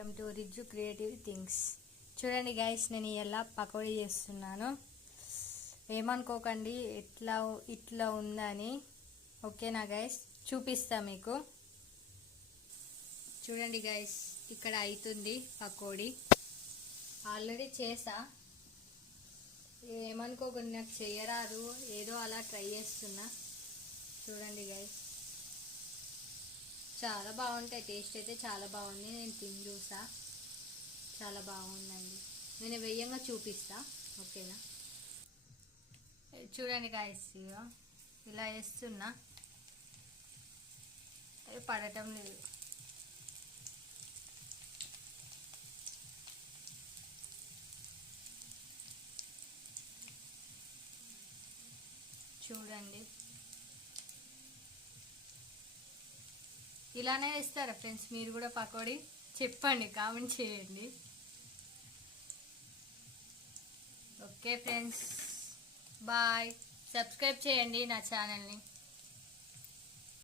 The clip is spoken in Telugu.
Welcome to Rizzu creative things. చూడండి గైస్, నేను ఇలా పకోడీ చేస్తున్నాను. ఏమనుకోకండి ఇట్లా ఉందని. ఓకేనా గైస్, చూపిస్తా మీకు. చూడండి గైస్, ఇక్కడ అవుతుంది పకోడీ. ఆల్రెడీ చేసా, ఏమనుకోకండి, నాకు చేయరాదు, ఏదో అలా ట్రై చేస్తున్నా. చూడండి గైస్, చాలా బాగుంటాయి. టేస్ట్ అయితే చాలా బాగుంది. నేను తిని చూసా, చాలా బాగుందండి. నేను వెయ్యంగా చూపిస్తా. ఓకేనా, చూడండి గాయస్, ఇలా వేస్తున్నా, పడటం లేదు. చూడండి, ఇలానే వేస్తారా ఫ్రెండ్స్? మీరు కూడా పకోడీ చెప్పండి, కామెంట్ చేయండి. Okay friends, bye. సబ్స్క్రైబ్ చేయండి నా ఛానల్ని.